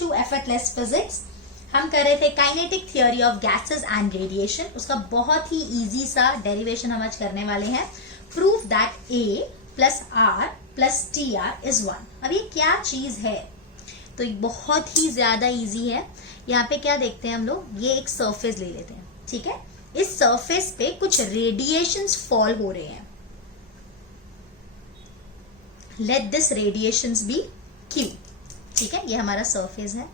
To effortless physics. हम कर रहे थे kinetic theory of gases and radiation. उसका बहुत ही इजी सा डेरिवेशन हम आज करने वाले हैं। Proof that A plus R plus TR is 1। अब ये क्या चीज है? तो बहुत ही ज्यादा इजी है। यहाँ पे क्या देखते हैं हम लोग, ये एक सरफेस ले लेते हैं, ठीक है। इस सरफेस पे कुछ रेडिएशंस फॉल हो रहे हैं। Let this radiations be Q, ठीक है। ये हमारा सरफेस है।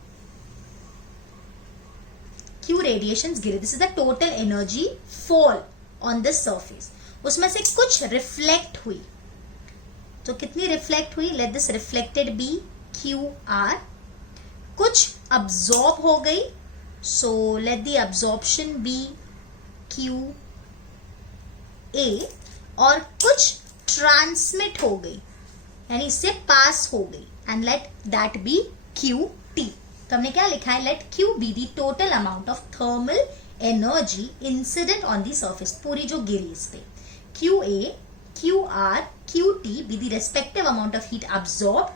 Q रेडिएशंस गिरे, this is the total energy fall on this surface. उसमें से कुछ रिफ्लेक्ट हुई, तो कितनी रिफ्लेक्ट हुई? Let this reflected be QR। कुछ अब्सॉर्ब हो गई, so let the absorption be QA। और कुछ ट्रांसमिट हो गई, यानी इससे पास हो गई, and let that be QT। तो हमने क्या लिखा है? Let Q be the total amount of thermal energy incident on the surface, पूरी जो गिरी इस पे। QA, QR, QT be the respective amount of heat absorbed,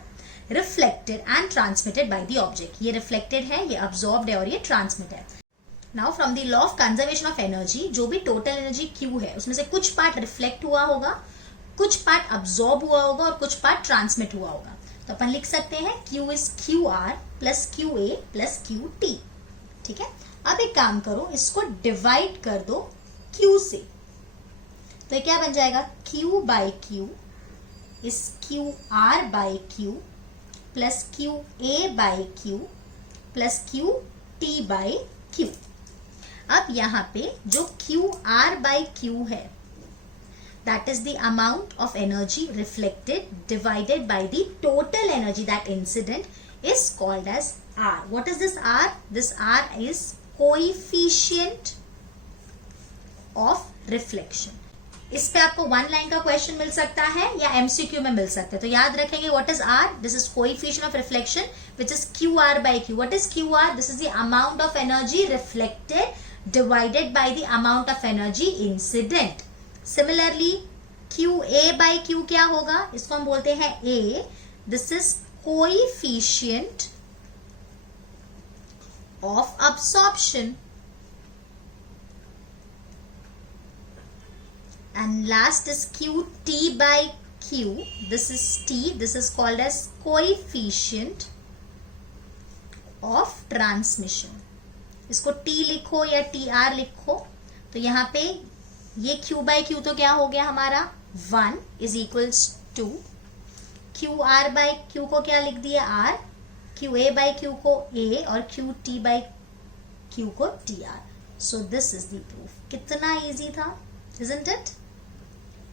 reflected and transmitted by the object। ये reflected है, ये absorbed है और ये transmitted है। Now from the law of conservation of energy, जो भी total energy Q है उसमें से कुछ पार्ट reflect हुआ होगा, कुछ पार्ट absorb हुआ होगा और कुछ पार्ट transmit हुआ होगा। तो अपन लिख सकते हैं Q is QR plus QA plus QT, ठीक है। अब एक काम करो, इसको डिवाइड कर दो Q से, तो क्या बन जाएगा? Q बाई Q इस QR by Q plus QA by Q plus QT by Q। अब यहाँ पे जो QR बाई Q है, that is the amount of energy reflected divided by the total energy that incident is called as R. What is this R? This R is coefficient of reflection। इस पे आपको one line का question मिल सकता है या MCQ में मिल सकता है, तो याद रखेंगे what is R? This is coefficient of reflection which is QR by Q। What is QR? This is the amount of energy reflected divided by the amount of energy incident. Similarly QA by Q क्या होगा? इसको हम बोलते हैं A। This is coefficient of absorption. And last is QT by Q. This is T. This is called as coefficient of transmission. इसको T लिखो या TR लिखो। तो यहाँ पे ये Q by Q तो क्या हो गया हमारा? 1 is equals to QR by Q को क्या लिख दिया? R। QA by Q को A और QT by Q को TR। So this is the proof। कितना easy था, isn't it?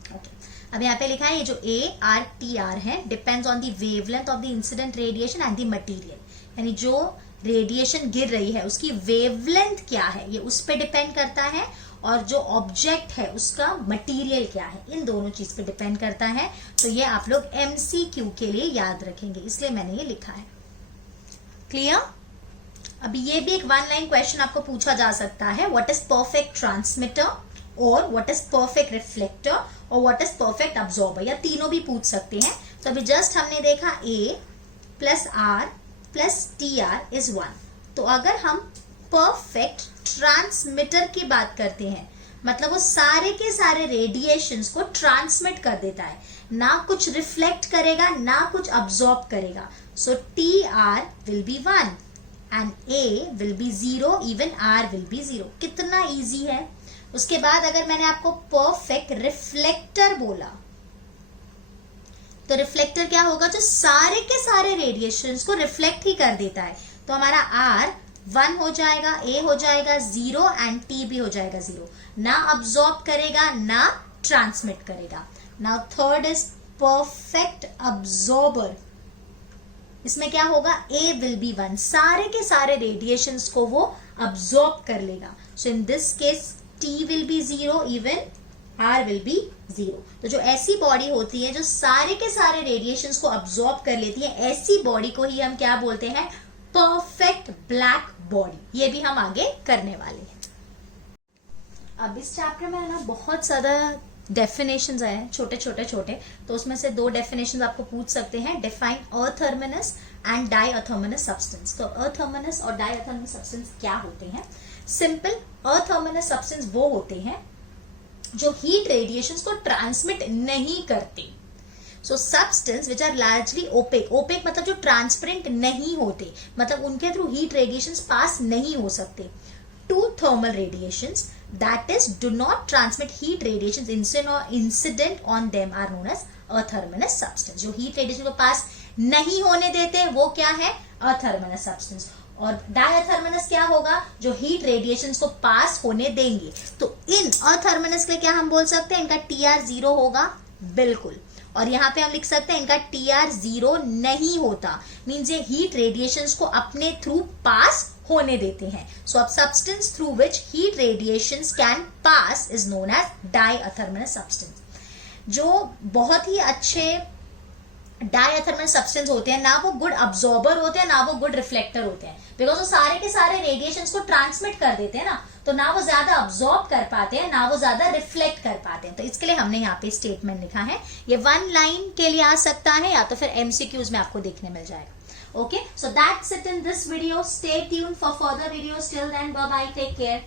Okay. अब यहाँ पे लिखा है ये जो AR/TR है depends on the wavelength of the incident radiation and the material, यानी जो रेडिएशन गिर रही है उसकी वेवलेंथ क्या है ये उस पे डिपेंड करता है, और जो ऑब्जेक्ट है उसका मटेरियल क्या है, इन दोनों चीज पे डिपेंड करता है। तो ये आप लोग MCQ के लिए याद रखेंगे, इसलिए मैंने ये लिखा है। क्लियर? अभी ये भी एक वन लाइन क्वेश्चन आपको पूछा जा सकता है, व्हाट इज परफेक्ट ट्रांसमिटर और व्हाट इज परफेक्ट रिफ्लेक्टर और व्हाट इज परफेक्ट अब्सॉर्बर, या तीनों भी पूछ सकते हैं। तो अभी जस्ट हमने देखा A plus R plus TR is 1। तो अगर हम परफेक्ट ट्रांसमिटर की बात करते हैं, मतलब वो सारे के सारे रेडिएशंस को ट्रांसमिट कर देता है, ना कुछ रिफ्लेक्ट करेगा ना कुछ अब्सॉर्ब करेगा। सो TR will be 1 and A will be 0, even R will be 0। कितना इजी है। उसके बाद अगर मैंने आपको परफेक्ट रिफ्लेक्टर बोला, तो रिफ्लेक्टर क्या होगा? जो सारे के सारे रेडिएशंस को रिफ्लेक्ट ही कर देता है। तो हमारा R 1 हो जाएगा, A हो जाएगा 0 एंड T भी हो जाएगा 0, ना अब्सॉर्ब करेगा ना ट्रांसमिट करेगा। Now third is perfect absorber. इसमें क्या होगा? A विल बी 1, सारे के सारे रेडिएशंस को वो अब्सॉर्ब कर लेगा। So in this case T will be 0, even R will be 0। तो जो ऐसी बॉडी होती है जो सारे के सारे रेडिएशंस को अब्सॉर्ब कर लेती है, ऐसी बॉडी को ही हम क्या बोलते हैं? Perfect black body. ये भी हम आगे करने वाले हैं। अब इस चैप्टर में है ना बहुत ज्यादा डेफिनेशंस आए हैं, छोटे छोटे, तो उसमें से 2 डेफिनेशंस आपको पूछ सकते हैं। Define athermanous and diathermanous substance. तो अथर्मिनस और डाइथर्मिनस सब्सटेंस क्या होते हैं? सिंपल, अथर्मिनस सब्सटेंस वो होते हैं जो हीट रेडिएशंस को ट्रांसमिट नहीं करते। So substance which are largely opaque, opaque मतलब जो ट्रांसपेरेंट नहीं होते, मतलब उनके थ्रू हीट रेडिएशंस पास नहीं हो सकते, to thermal radiations that is do not transmit heat radiations incident on them are known as athermanous substance. जो हीट रेडिएशन को पास नहीं होने देते वो क्या है? Athermanous substance. और डायथर्मिनस क्या होगा? जो हीट रेडिएशंस को पास होने देंगे। तो इन अथर्मिनस के लिए क्या हम बोल सकते हैं? इनका TR 0 होगा, बिल्कुल। और यहाँ पे हम लिख सकते हैं इनका TR 0 नहीं होता, मीन्स ये हीट रेडिएशंस को अपने थ्रू पास होने देते हैं। सो अब substance through which heat radiations can pass is known as diathermanous substance. जो बहुत ही अच्छे डायथर्मिनस सब्सटेंस होते हैं ना, वो गुड अब्जॉर्बर होते हैं ना वो गुड रिफ्लेक्टर होते हैं, बिकॉज वो सारे के सारे रेडिएशंस को ट्रांसमिट कर देते हैं ना, तो ना वो ज्यादा अब्सॉर्ब कर पाते हैं ना वो ज्यादा रिफ्लेक्ट कर पाते हैं। तो इसके लिए हमने यहाँ पे स्टेटमेंट लिखा है, ये 1 लाइन के लिए आ सकता है या तो फिर MCQs में आपको देखने मिल जाएगा। Okay, so that's it in this video. Stay tuned for further videos. Till then bye bye, take care.